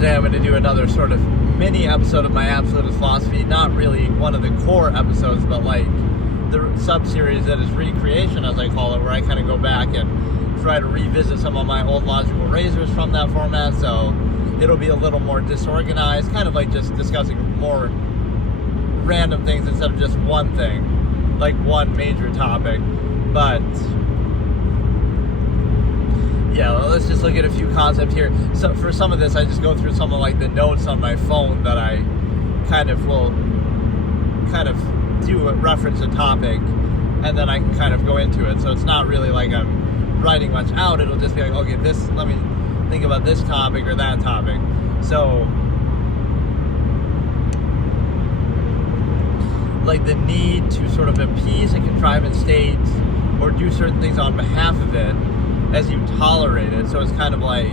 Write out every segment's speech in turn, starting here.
today I'm going to do another sort of mini episode of my Absolutist philosophy, not really one of the core episodes, but like the sub-series that is recreation, as I call it, where I kind of go back and try to revisit some of my old logical razors from that format, so it'll be a little more disorganized, kind of like just discussing more random things instead of just one thing, like one major topic. But yeah, let's just look at a few concepts here. So for some of this, I just go through some of like the notes on my phone that I will do reference a topic, and then I can kind of go into it. So it's not really like I'm writing much out. It'll just be like, okay, let me think about this topic or that topic. So like the need to sort of appease a contrivance state or do certain things on behalf of it as you tolerate it. So it's kind of like,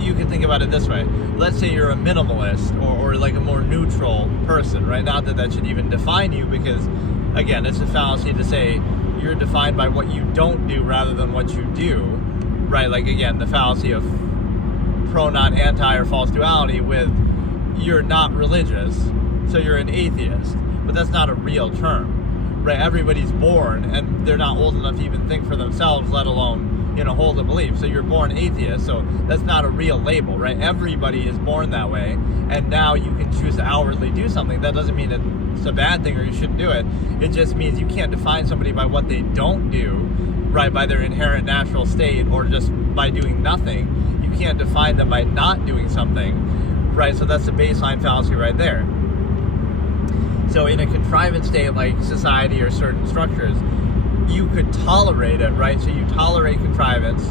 you can think about it this way. Let's say you're a minimalist or like a more neutral person, right? Not that should even define you, because again, it's a fallacy to say you're defined by what you don't do rather than what you do, right? Like again, the fallacy of pro-not anti or false duality with you're not religious, so you're an atheist, but that's not a real term. Right, everybody's born and they're not old enough to even think for themselves, let alone, hold a belief. So you're born atheist, so that's not a real label, right? Everybody is born that way, and now you can choose to outwardly do something. That doesn't mean it's a bad thing or you shouldn't do it. It just means you can't define somebody by what they don't do, right, by their inherent natural state or just by doing nothing. You can't define them by not doing something, right? So that's the baseline fallacy right there. So in a contrivance state like society or certain structures, you could tolerate it, right? So you tolerate contrivance.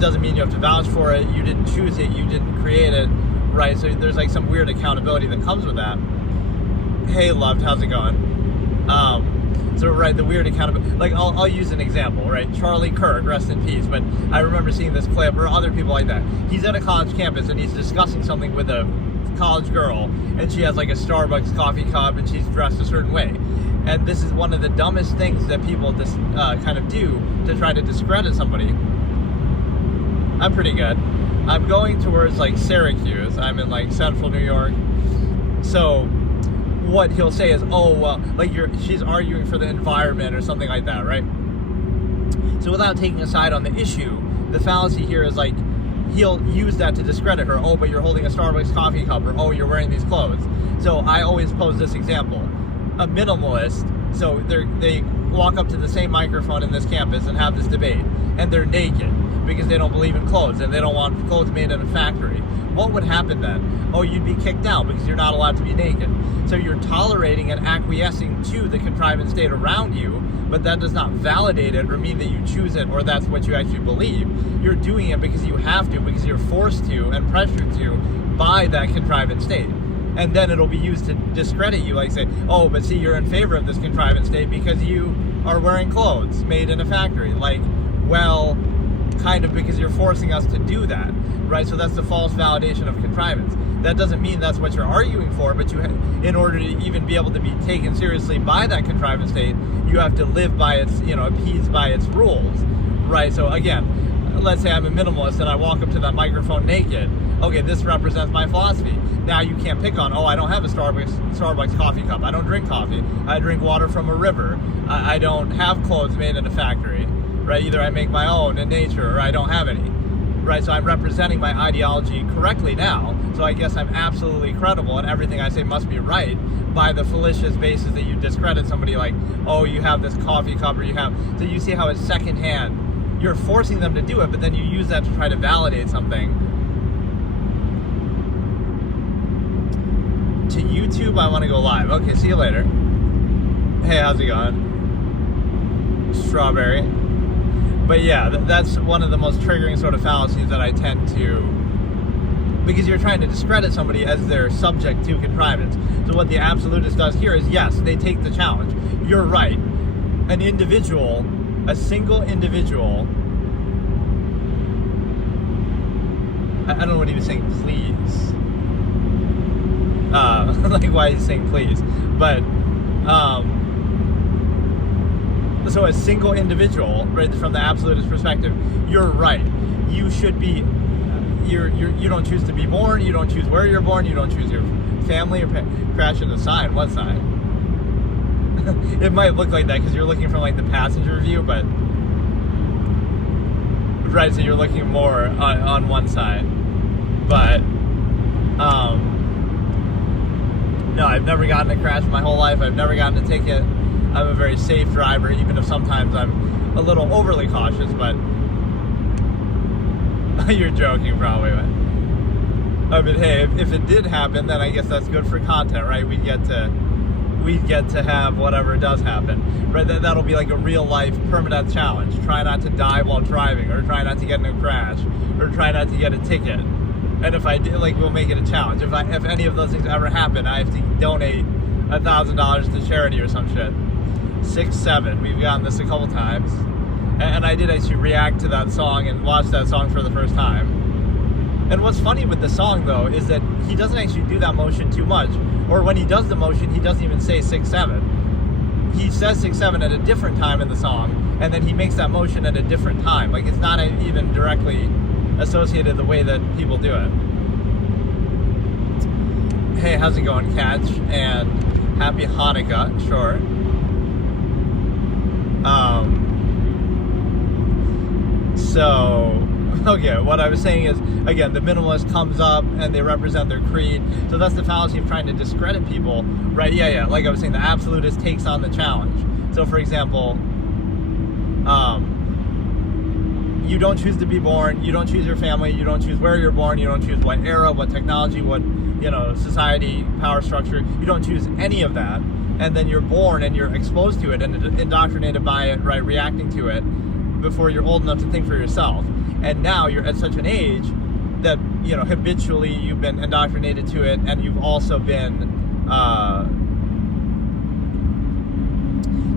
Doesn't mean you have to vouch for it. You didn't choose it. You didn't create it, right? So there's like some weird accountability that comes with that. Hey, loved, how's it going? So right, the weird accountability. Like I'll use an example, right? Charlie Kirk, rest in peace. But I remember seeing this clip, or other people like that. He's at a college campus and he's discussing something with a college girl, and she has like a Starbucks coffee cup and she's dressed a certain way, and this is one of the dumbest things that people kind of do to try to discredit somebody. I'm pretty good. I'm going towards like Syracuse. I'm in like central New York. So what he'll say is, oh well, like she's arguing for the environment or something like that, right? So without taking a side on the issue, the fallacy here is like, he'll use that to discredit her. Oh, but you're holding a Starbucks coffee cup, or oh, you're wearing these clothes. So I always pose this example. A minimalist, so they walk up to the same microphone in this campus and have this debate, and they're naked because they don't believe in clothes and they don't want clothes made in a factory. What would happen then? Oh, you'd be kicked out because you're not allowed to be naked. So you're tolerating and acquiescing to the contrivance state around you, but that does not validate it or mean that you choose it or that's what you actually believe. You're doing it because you have to, because you're forced to and pressured to by that contrivance state. And then it'll be used to discredit you, like say, oh, but see, you're in favor of this contrivance state because you are wearing clothes made in a factory. Like, well, kind of, because you're forcing us to do that, right? So that's the false validation of contrivance. That doesn't mean that's what you're arguing for, but in order to even be able to be taken seriously by that contrivance state, you have to live by its, appease by its rules, right? So again, let's say I'm a minimalist and I walk up to that microphone naked. Okay, this represents my philosophy. Now you can't pick on, I don't have a Starbucks coffee cup. I don't drink coffee. I drink water from a river. I don't have clothes made in a factory, right? Either I make my own in nature or I don't have any, right? So I'm representing my ideology correctly now. So I guess I'm absolutely credible and everything I say must be right by the fallacious basis that you discredit somebody like, oh, you have this coffee cup or you have... So you see how it's secondhand. You're forcing them to do it, but then you use that to try to validate something. To YouTube, I want to go live. Okay, see you later. Hey, how's it going? Strawberry. But yeah, that's one of the most triggering sort of fallacies that I tend to, because you're trying to discredit somebody as their subject to contrivance. So what the absolutist does here is, yes, they take the challenge. You're right. An individual, a single individual, I don't know what he was saying, please. Like why he's saying please. But, so a single individual, right, from the absolutist perspective, you're right. You should be, you don't choose to be born, you don't choose where you're born, you don't choose your family, or crash into side. What side? It might look like that because you're looking from like the passenger view, but right, so you're looking more on one side. But no, I've never gotten a crash my whole life. I've never gotten a ticket. I'm a very safe driver, even if sometimes I'm a little overly cautious, but you're joking probably. But I mean, hey, if it did happen, then I guess that's good for content, right? We get to have whatever does happen, right? That'll be like a real life permanent challenge. Try not to die while driving, or try not to get in a crash, or try not to get a ticket. And if I did, like, we'll make it a challenge. If any of those things ever happen, I have to donate $1,000 to charity or some shit. 6, 7. We've gotten this a couple times, and I did actually react to that song and watch that song for the first time. And what's funny with the song though is that he doesn't actually do that motion too much, or when he does the motion, he doesn't even say 6, 7. He says 6, 7 at a different time in the song, and then he makes that motion at a different time. Like, it's not even directly associated the way that people do it. Hey, how's it going, Catch? And happy Hanukkah, sure. So, okay, what I was saying is, again, the minimalist comes up and they represent their creed. So that's the fallacy of trying to discredit people, right? Yeah, like I was saying, the absolutist takes on the challenge. So, for example, you don't choose to be born, you don't choose your family, you don't choose where you're born, you don't choose what era, what technology, what, society, power structure, you don't choose any of that. And then you're born and you're exposed to it and indoctrinated by it, right, reacting to it before you're old enough to think for yourself. And now you're at such an age that, habitually you've been indoctrinated to it, and you've also been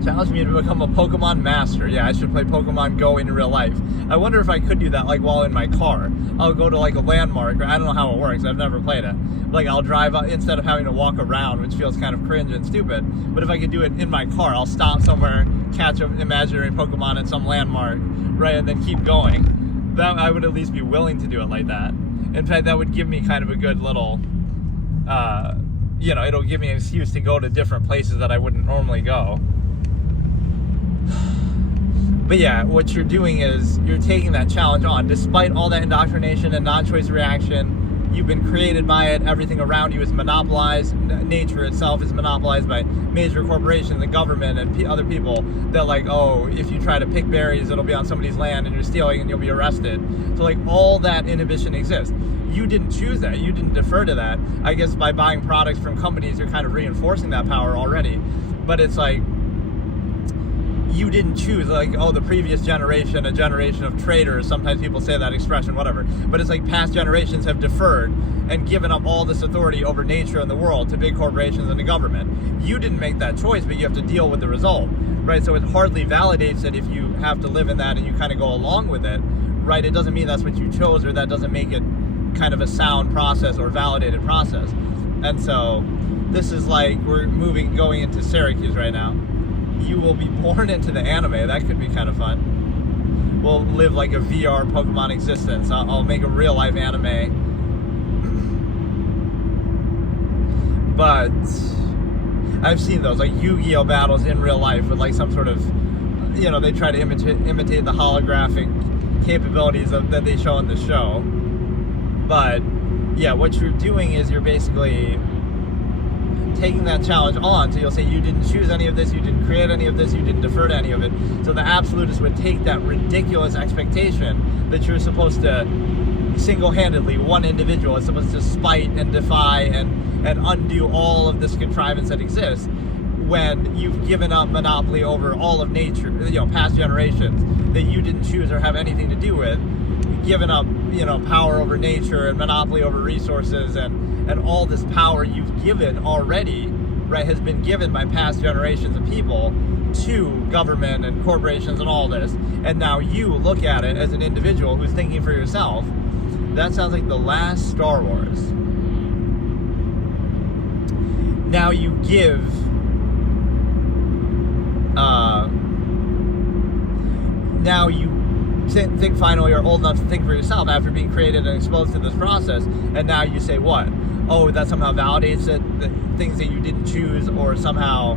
challenged me to become a Pokemon master. Yeah, I should play Pokemon Go in real life. I wonder if I could do that, like, while in my car. I'll go to, like, a landmark, or I don't know how it works, I've never played it. Like, I'll drive up instead of having to walk around, which feels kind of cringe and stupid. But if I could do it in my car, I'll stop somewhere, catch an imaginary Pokemon at some landmark, right, and then keep going. That I would at least be willing to do it like that. In fact, that would give me kind of a good little, it'll give me an excuse to go to different places that I wouldn't normally go. But yeah, what you're doing is you're taking that challenge on. Despite all that indoctrination and non-choice reaction, you've been created by it. Everything around you is monopolized. Nature itself is monopolized by major corporations, the government, and other people that, like, oh, if you try to pick berries, it'll be on somebody's land and you're stealing and you'll be arrested. So, like, all that inhibition exists. You didn't choose that. You didn't defer to that. I guess by buying products from companies, you're kind of reinforcing that power already. But it's like, you didn't choose, like, oh, the previous generation, a generation of traitors, sometimes people say that expression, whatever, but it's like past generations have deferred and given up all this authority over nature and the world to big corporations and the government. You didn't make that choice, but you have to deal with the result, right? So it hardly validates it if you have to live in that and you kind of go along with it, right? It doesn't mean that's what you chose, or that doesn't make it kind of a sound process or validated process. And so this is like, we're going into Syracuse right now. You will be born into the anime. That could be kind of fun. We'll live like a VR Pokemon existence. I'll make a real life anime. But I've seen those, like Yu-Gi-Oh battles in real life with like some sort of, they try to imitate the holographic capabilities that they show in the show. But yeah, what you're doing is you're basically taking that challenge on. So you'll say, you didn't choose any of this, you didn't create any of this, you didn't defer to any of it. So the absolutist would take that ridiculous expectation that you're supposed to single-handedly, one individual is supposed to spite and defy and undo all of this contrivance that exists, when you've given up monopoly over all of nature, past generations that you didn't choose or have anything to do with, given up, power over nature and monopoly over resources, and all this power you've given already, right, has been given by past generations of people to government and corporations and all this. And now you look at it as an individual who's thinking for yourself. That sounds like the last Star Wars. Now you give think finally you're old enough to think for yourself after being created and exposed to this process, and now you say what? Oh, that somehow validates it, the things that you didn't choose, or somehow,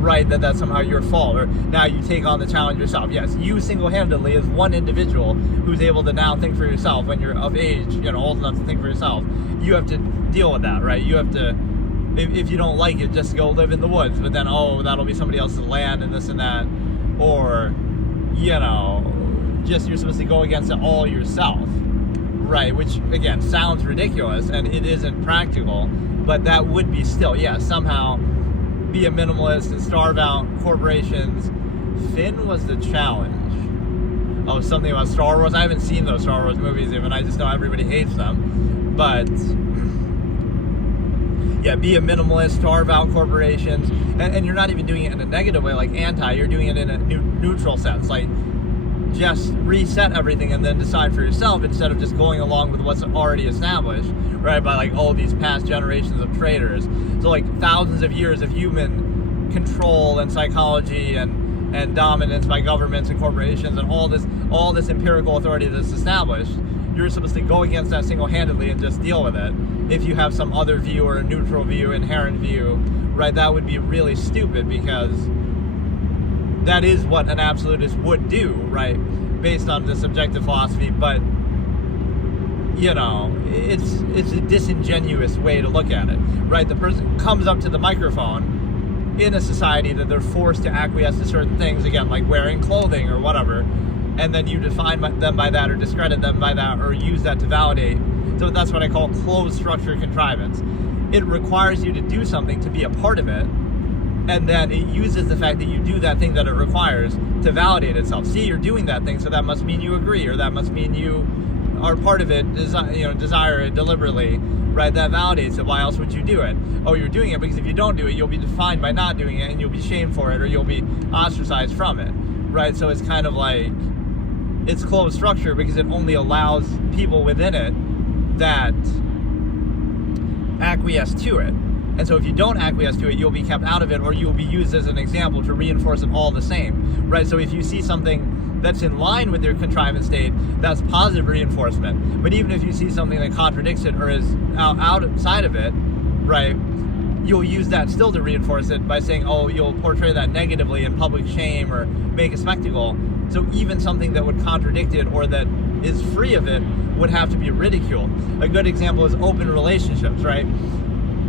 right, that's somehow your fault, or now you take on the challenge yourself. Yes, you single-handedly, as one individual who's able to now think for yourself when you're of age, old enough to think for yourself, you have to deal with that, right? You have to, if you don't like it, just go live in the woods, but then, that'll be somebody else's land and this and that, or, just you're supposed to go against it all yourself, right? Which, again, sounds ridiculous, and it isn't practical, but that would be still, somehow be a minimalist and starve out corporations. Finn was the challenge. Oh, something about Star Wars. I haven't seen those Star Wars movies even. I just know everybody hates them. But yeah, be a minimalist, starve out corporations, and you're not even doing it in a negative way, like anti. You're doing it in a neutral sense, like just reset everything and then decide for yourself instead of just going along with what's already established, right? By like all these past generations of traders. So like thousands of years of human control and psychology and dominance by governments and corporations and all this empirical authority that's established. You're supposed to go against that single-handedly and just deal with it. If you have some other view or a neutral view, inherent view, right, that would be really stupid, because that is what an absolutist would do, right, based on the subjective philosophy. But it's a disingenuous way to look at it, right? The person comes up to the microphone in a society that they're forced to acquiesce to certain things, again, like wearing clothing or whatever, and then you define them by that or discredit them by that or use that to validate. So that's what I call closed structure contrivance. It requires you to do something to be a part of it, and then it uses the fact that you do that thing that it requires to validate itself. See, you're doing that thing, so that must mean you agree, or that must mean you are part of it, desire it deliberately, right? That validates it. Why else would you do it? Oh, you're doing it because if you don't do it, you'll be defined by not doing it, and you'll be shamed for it, or you'll be ostracized from it, right? So it's kind of like, it's closed structure because it only allows people within it that acquiesce to it. And so if you don't acquiesce to it, you'll be kept out of it, or you'll be used as an example to reinforce it all the same, right? So if you see something that's in line with your contrivance state, that's positive reinforcement. But even if you see something that contradicts it or is outside of it, right, you'll use that still to reinforce it by saying, you'll portray that negatively in public shame or make a spectacle. So even something that would contradict it or that is free of it would have to be ridiculed. A good example is open relationships, right?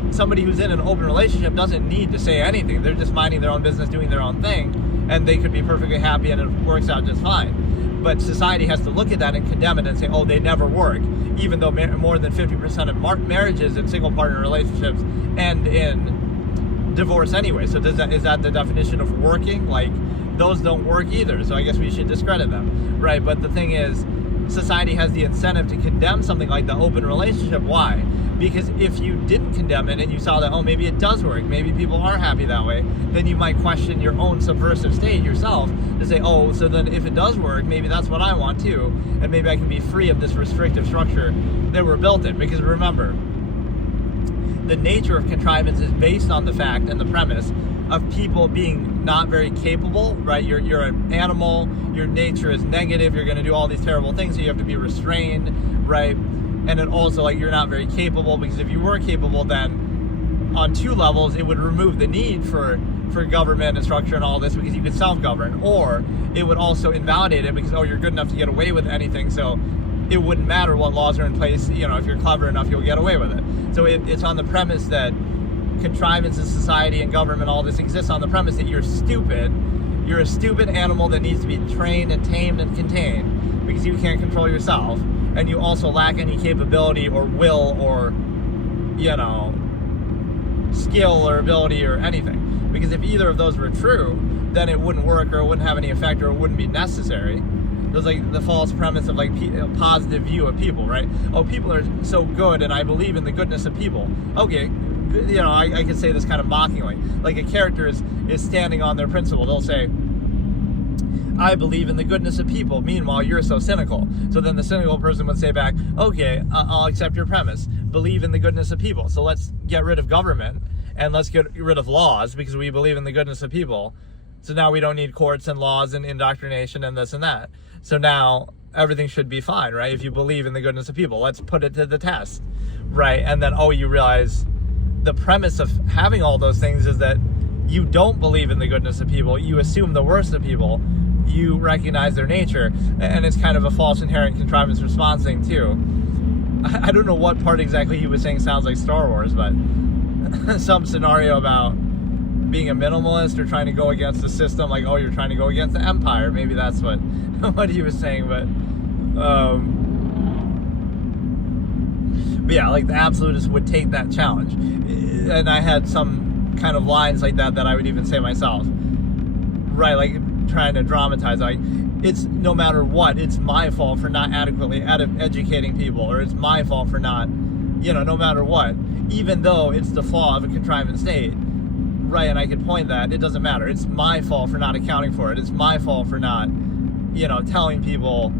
Somebody who's in an open relationship doesn't need to say anything. They're just minding their own business, doing their own thing, and they could be perfectly happy and it works out just fine. But society has to look at that and condemn it and say, they never work, even though more than 50% of marriages and single partner relationships end in divorce anyway. So is that the definition of working? Like, those don't work either, so I guess we should discredit them, right? But the thing is, society has the incentive to condemn something like the open relationship. Why? Because if you didn't condemn it and you saw that, maybe it does work, maybe people are happy that way, then you might question your own subversive state yourself to say, so then if it does work, maybe that's what I want too, and maybe I can be free of this restrictive structure that we're built in. Because remember, the nature of contrivance is based on the fact and the premise of people being not very capable, right? You're an animal, your nature is negative, you're going to do all these terrible things, so you have to be restrained, right? And then also, like, you're not very capable, because if you were capable, then on two levels, it would remove the need for government and structure and all this, because you could self-govern, or it would also invalidate it because, you're good enough to get away with anything, so it wouldn't matter what laws are in place, if you're clever enough, you'll get away with it. So it's on the premise that contrivance in society and government, all this exists on the premise that you're stupid. You're a stupid animal that needs to be trained and tamed and contained because you can't control yourself, and you also lack any capability or will or skill or ability or anything. Because if either of those were true, then it wouldn't work, or it wouldn't have any effect, or it wouldn't be necessary. There's like the false premise of like a positive view of people, right? People are so good and I believe in the goodness of people. Okay, I could say this kind of mockingly. Like, a character is standing on their principle. They'll say, I believe in the goodness of people. Meanwhile, you're so cynical. So then the cynical person would say back, okay, I'll accept your premise. Believe in the goodness of people. So let's get rid of government and let's get rid of laws because we believe in the goodness of people. So now we don't need courts and laws and indoctrination and this and that. So now everything should be fine, right? If you believe in the goodness of people, let's put it to the test, right? And then, you realize the premise of having all those things is that you don't believe in the goodness of people. You assume the worst of people. You recognize their nature. And it's kind of a false inherent contrivance response thing too. I don't know what part exactly he was saying sounds like Star Wars, but some scenario about being a minimalist or trying to go against the system, like, you're trying to go against the empire. Maybe that's what he was saying, but yeah, like the absolutists would take that challenge. And I had some kind of lines like that I would even say myself, right? Like trying to dramatize, like, it's no matter what, it's my fault for not adequately educating people, or it's my fault for not, no matter what, even though it's the flaw of a contrivance state, right? And I could point that, it doesn't matter. It's my fault for not accounting for it. It's my fault for not, telling people,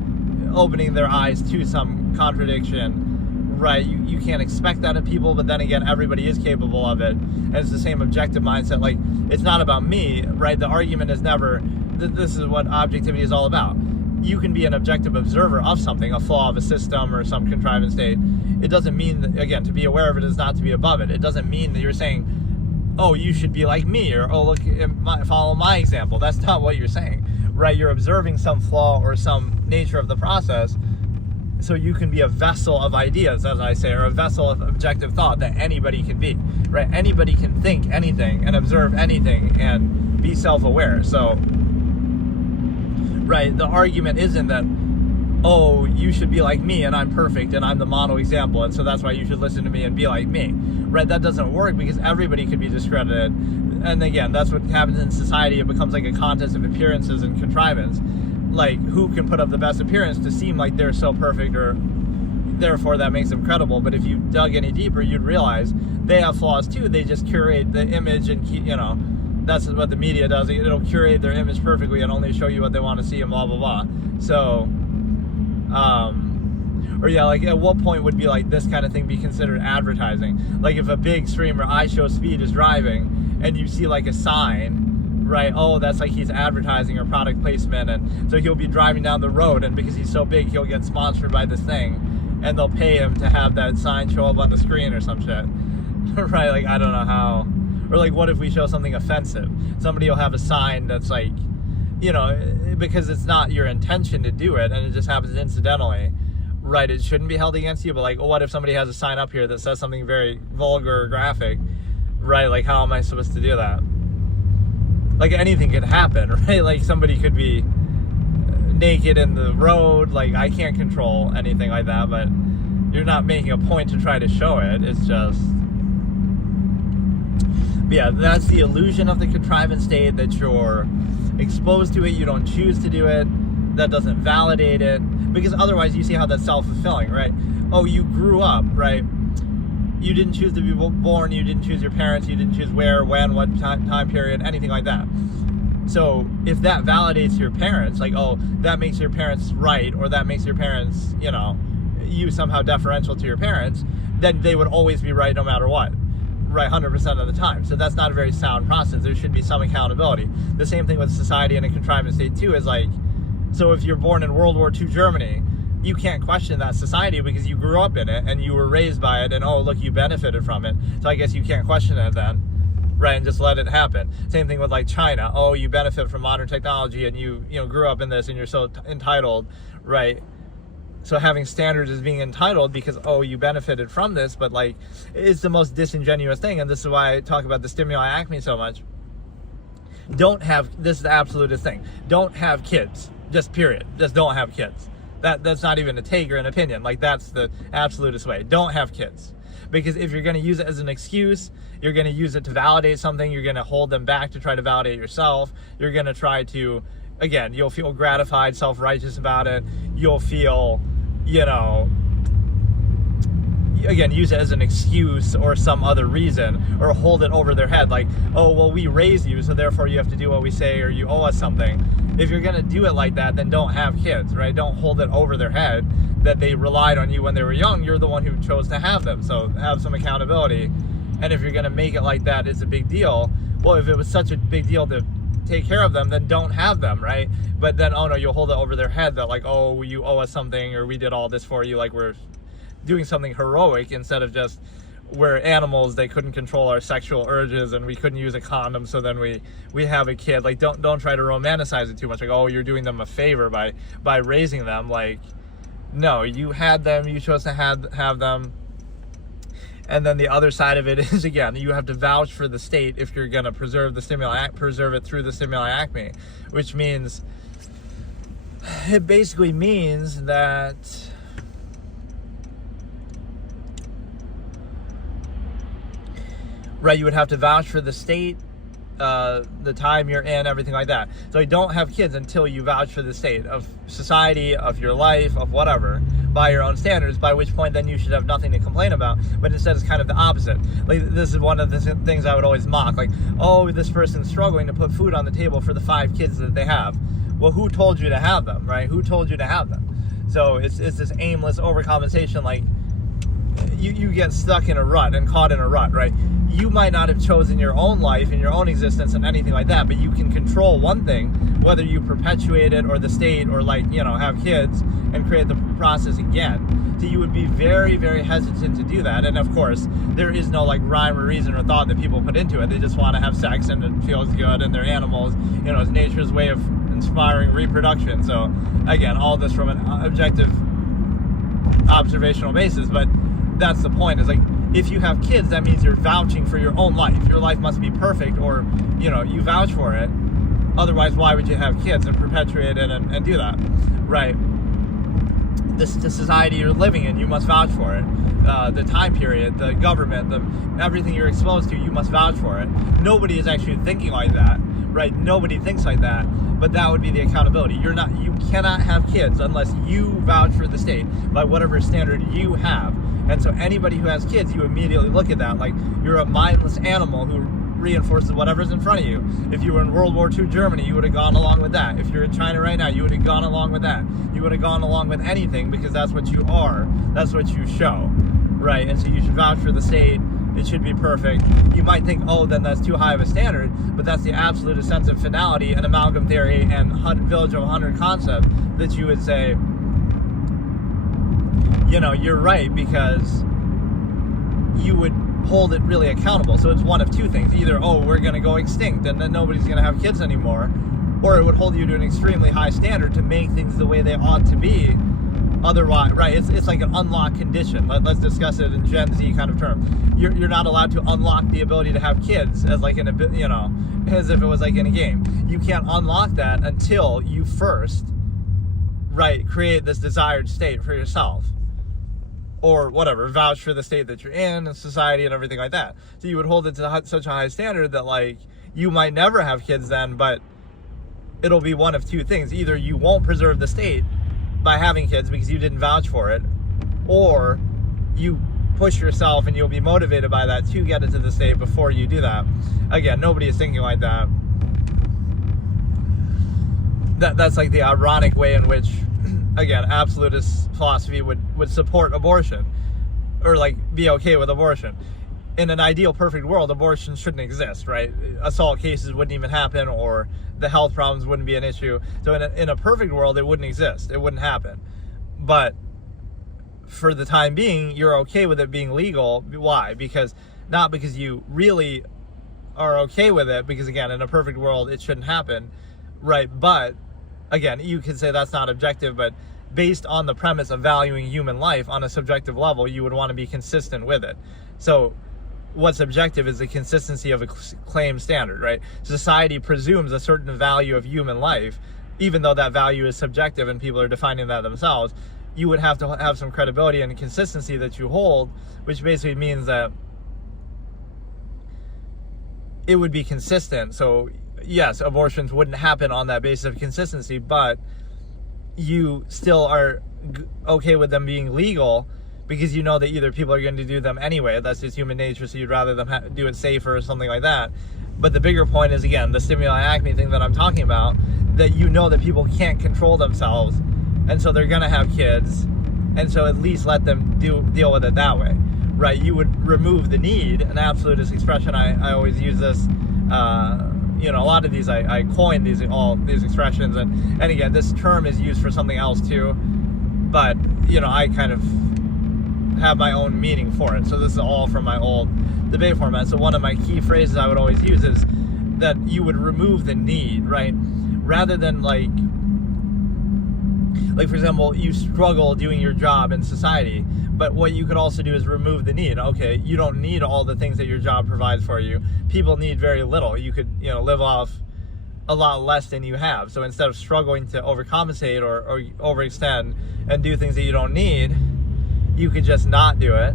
opening their eyes to some contradiction, right? You can't expect that of people, but then again, everybody is capable of it. And it's the same objective mindset. Like, it's not about me, right? The argument is never, this is what objectivity is all about. You can be an objective observer of something, a flaw of a system or some contrivance state. It doesn't mean that, again, to be aware of it is not to be above it. It doesn't mean that you're saying, you should be like me, or, look, follow my example. That's not what you're saying, right? You're observing some flaw or some nature of the process so you can be a vessel of ideas, as I say, or a vessel of objective thought that anybody can be, right? Anybody can think anything and observe anything and be self-aware. So, right, the argument isn't that, you should be like me and I'm perfect and I'm the model example, and so that's why you should listen to me and be like me, right? That doesn't work, because everybody could be discredited. And again, that's what happens in society. It becomes like a contest of appearances and contrivance. Like, who can put up the best appearance to seem like they're so perfect, or therefore that makes them credible. But if you dug any deeper, you'd realize they have flaws too. They just curate the image and that's what the media does. It'll curate their image perfectly and only show you what they want to see and blah, blah, blah. So, like, at what point would be like this kind of thing be considered advertising? Like, if a big streamer, iShowSpeed, is driving and you see like a sign, right? That's like he's advertising or product placement, and so he'll be driving down the road, and because he's so big, he'll get sponsored by this thing, and they'll pay him to have that sign show up on the screen or some shit, right? Like, I don't know how. Or like, what if we show something offensive? Somebody will have a sign that's like, because it's not your intention to do it, and it just happens incidentally, right? It shouldn't be held against you. But like, what if somebody has a sign up here that says something very vulgar or graphic, right? Like, how am I supposed to do that? Like, anything could happen, right? Like, somebody could be naked in the road. Like, I can't control anything like that, but you're not making a point to try to show it. It's just, yeah, that's the illusion of the contrivance state, that you're exposed to it, you don't choose to do it, that doesn't validate it, because otherwise you see how that's self-fulfilling, right? You grew up, right? You didn't choose to be born, you didn't choose your parents, you didn't choose where, when, what time period, anything like that. So if that validates your parents, like, that makes your parents right, or that makes your parents, you somehow deferential to your parents, then they would always be right no matter what, right, 100% of the time. So that's not a very sound process. There should be some accountability. The same thing with society and a contrivance state too, is like, so if you're born in World War II Germany, you can't question that society because you grew up in it and you were raised by it, and look, you benefited from it. So I guess you can't question it then, right? And just let it happen. Same thing with like China. You benefit from modern technology and you grew up in this and you're so entitled, right? So having standards is being entitled because, you benefited from this, but like, it's the most disingenuous thing. And this is why I talk about the stimuli acme so much. This is the absolutist thing. Don't have kids, just period. Just don't have kids. That's not even a take or an opinion. Like, that's the absolutist way. Don't have kids. Because if you're going to use it as an excuse, you're going to use it to validate something, you're going to hold them back to try to validate yourself. You're going to try to, again, you'll feel gratified, self-righteous about it. You'll feel, again, use it as an excuse or some other reason, or hold it over their head. Like, we raised you, so therefore you have to do what we say, or you owe us something. If you're going to do it like that, then don't have kids, right? Don't hold it over their head that they relied on you when they were young. You're the one who chose to have them, so have some accountability. And if you're going to make it like that, it's a big deal. Well, if it was such a big deal to take care of them, then don't have them, right? But then, oh no, you'll hold it over their head that like, oh, you owe us something, or we did all this for you, like we're doing something heroic, instead of just, we're animals, they couldn't control our sexual urges and we couldn't use a condom, so then we have a kid. Like, don't try to romanticize it too much, like, oh, you're doing them a favor by raising them. Like, no, you had them, you chose to have them. And then the other side of it is, again, you have to vouch for the state if you're going to preserve the stimuli, preserve it through the stimuli acme, which means, it basically means that right, you would have to vouch for the state, the time you're in, everything like that. So you don't have kids until you vouch for the state of society, of your life, of whatever, by your own standards, by which point then you should have nothing to complain about. But instead it's kind of the opposite. Like, this is one of the things I would always mock, like, oh, this person's struggling to put food on the table for the 5 kids that they have. Well, who told you to have them, right? Who told you to have them? So it's this aimless overcompensation, like, you get stuck in a rut and caught in a rut, right? You might not have chosen your own life and your own existence and anything like that, but you can control one thing, whether you perpetuate it or the state, or like, you know, have kids and create the process again. So you would be very, very hesitant to do that. And of course, there is no like rhyme or reason or thought that people put into it. They just want to have sex and it feels good, and they're animals. You know, it's nature's way of inspiring reproduction. So again, all this from an objective observational basis, but that's the point, is like, if you have kids, that means you're vouching for your own life. Your life must be perfect, or, you know, you vouch for it. Otherwise, why would you have kids and perpetuate it and do that, right? The society you're living in, you must vouch for it. The time period, the government, everything you're exposed to, you must vouch for it. Nobody is actually thinking like that, right? Nobody thinks like that, but that would be the accountability. You cannot have kids unless you vouch for the state by whatever standard you have. And so anybody who has kids, you immediately look at that like you're a mindless animal who reinforces whatever's in front of you. If you were in World War II Germany, you would have gone along with that. If you're in China right now, you would have gone along with that. You would have gone along with anything, because that's what you are. That's what you show, right? And so you should vouch for the state. It should be perfect. You might think, oh, then that's too high of a standard, but that's the absolute sense of finality and amalgam theory and village of 100 concept that you would say, you know, you're right, because you would hold it really accountable. So it's one of two things. Either, oh, we're going to go extinct and then nobody's going to have kids anymore, or it would hold you to an extremely high standard to make things the way they ought to be. Otherwise, right, it's like an unlock condition. Let's discuss it in Gen Z kind of term. You're not allowed to unlock the ability to have kids as like you know, as if it was like in a game. You can't unlock that until you first, right, create this desired state for yourself. Or whatever, vouch for the state that you're in and society and everything like that. So you would hold it to such a high standard that like you might never have kids then, but it'll be one of two things. Either you won't preserve the state by having kids because you didn't vouch for it, or you push yourself and you'll be motivated by that to get into the state before you do that. Again, nobody is thinking like that. That's like the ironic way in which, again, absolutist philosophy would support abortion, or like be okay with abortion. In an ideal perfect world, abortion shouldn't exist, right? Assault cases wouldn't even happen, or the health problems wouldn't be an issue. So in a perfect world, it wouldn't exist. It wouldn't happen. But for the time being, you're okay with it being legal. Why? Not because you really are okay with it, because again, in a perfect world, it shouldn't happen, right? But again, you could say that's not objective, but based on the premise of valuing human life on a subjective level, you would want to be consistent with it. So what's objective is the consistency of a claim standard, right? Society presumes a certain value of human life, even though that value is subjective and people are defining that themselves. You would have to have some credibility and consistency that you hold, which basically means that it would be consistent. So yes, abortions wouldn't happen on that basis of consistency, but you still are okay with them being legal because you know that either people are going to do them anyway. That's just human nature, so you'd rather them do it safer or something like that. But the bigger point is, again, the stimuli acme thing that I'm talking about, that you know that people can't control themselves, and so they're going to have kids, and so at least let them deal with it that way, right? You would remove the need, an absolutist expression, I always use this, a lot of these I coined all these expressions, and again, this term is used for something else too, but I kind of have my own meaning for it. So this is all from my old debate format. So one of my key phrases I would always use is that you would remove the need, right? Rather than like for example, you struggle doing your job in society, but what you could also do is remove the need. Okay, you don't need all the things that your job provides for you. People need very little. You could, live off a lot less than you have. So instead of struggling to overcompensate or overextend and do things that you don't need, you could just not do it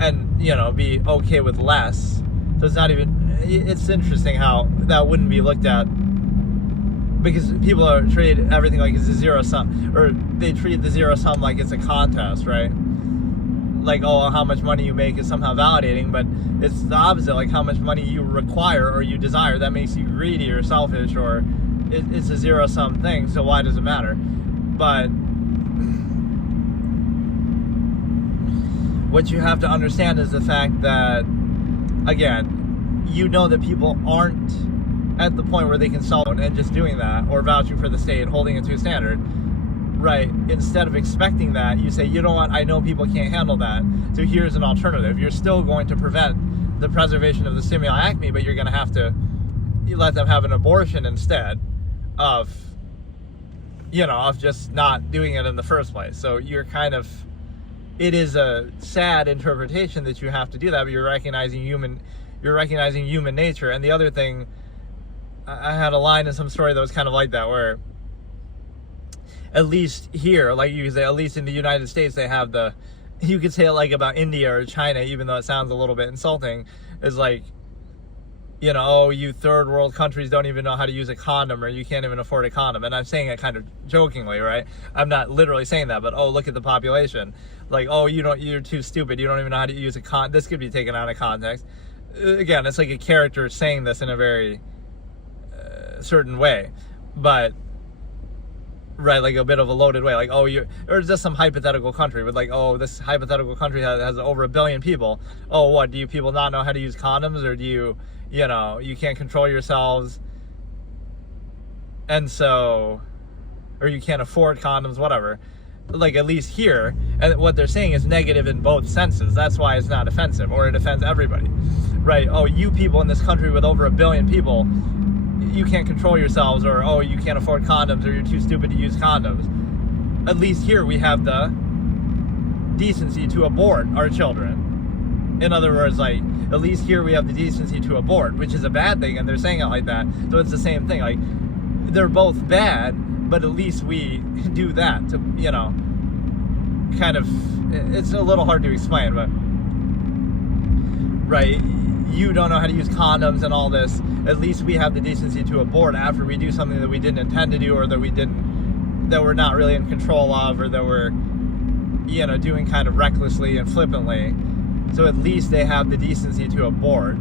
and, be okay with less. So it's interesting how that wouldn't be looked at, because people treat everything like it's a zero sum, or they treat the zero sum like it's a contest, right? Like, oh, how much money you make is somehow validating, but it's the opposite. Like, how much money you require or you desire, that makes you greedy or selfish, or it's a zero sum thing, so why does it matter? But what you have to understand is the fact that, again, that people aren't at the point where they can solve it and just doing that, or vouching for the state, holding it to a standard, right? Instead of expecting that, you say, you know what, I know people can't handle that, so here's an alternative. You're still going to prevent the preservation of the stimuli acme, but you're going to have to let them have an abortion instead of just not doing it in the first place. So it is a sad interpretation that you have to do that, but you're recognizing human nature. And the other thing, I had a line in some story that was kind of like that, where at least here, like you could say, at least in the United States, they have you could say it like about India or China, even though it sounds a little bit insulting, is like, oh, you third world countries don't even know how to use a condom, or you can't even afford a condom. And I'm saying it kind of jokingly, right? I'm not literally saying that, but, oh, look at the population. Like, oh, you're too stupid. You don't even know how to use a condom. This could be taken out of context. Again, it's like a character saying this in a very certain way, but right, like a bit of a loaded way, like, oh, or just some hypothetical country with, like, oh, this hypothetical country has over 1 billion people. Oh, what, do you people not know how to use condoms, or do you can't control yourselves, and so, or you can't afford condoms, whatever. Like, at least here, and what they're saying is negative in both senses. That's why it's not offensive, or it offends everybody, right? Oh, you people in this country with over 1 billion people, you can't control yourselves, or, oh, you can't afford condoms, or you're too stupid to use condoms. At least here we have the decency to abort our children. In other words, like, at least here we have the decency to abort, which is a bad thing, and they're saying it like that. So it's the same thing. Like, they're both bad, but at least we do that to, kind of, it's a little hard to explain, but, right, you don't know how to use condoms and all this. At least we have the decency to abort after we do something that we didn't intend to do, or that we're not really in control of, or that we're, doing kind of recklessly and flippantly. So at least they have the decency to abort.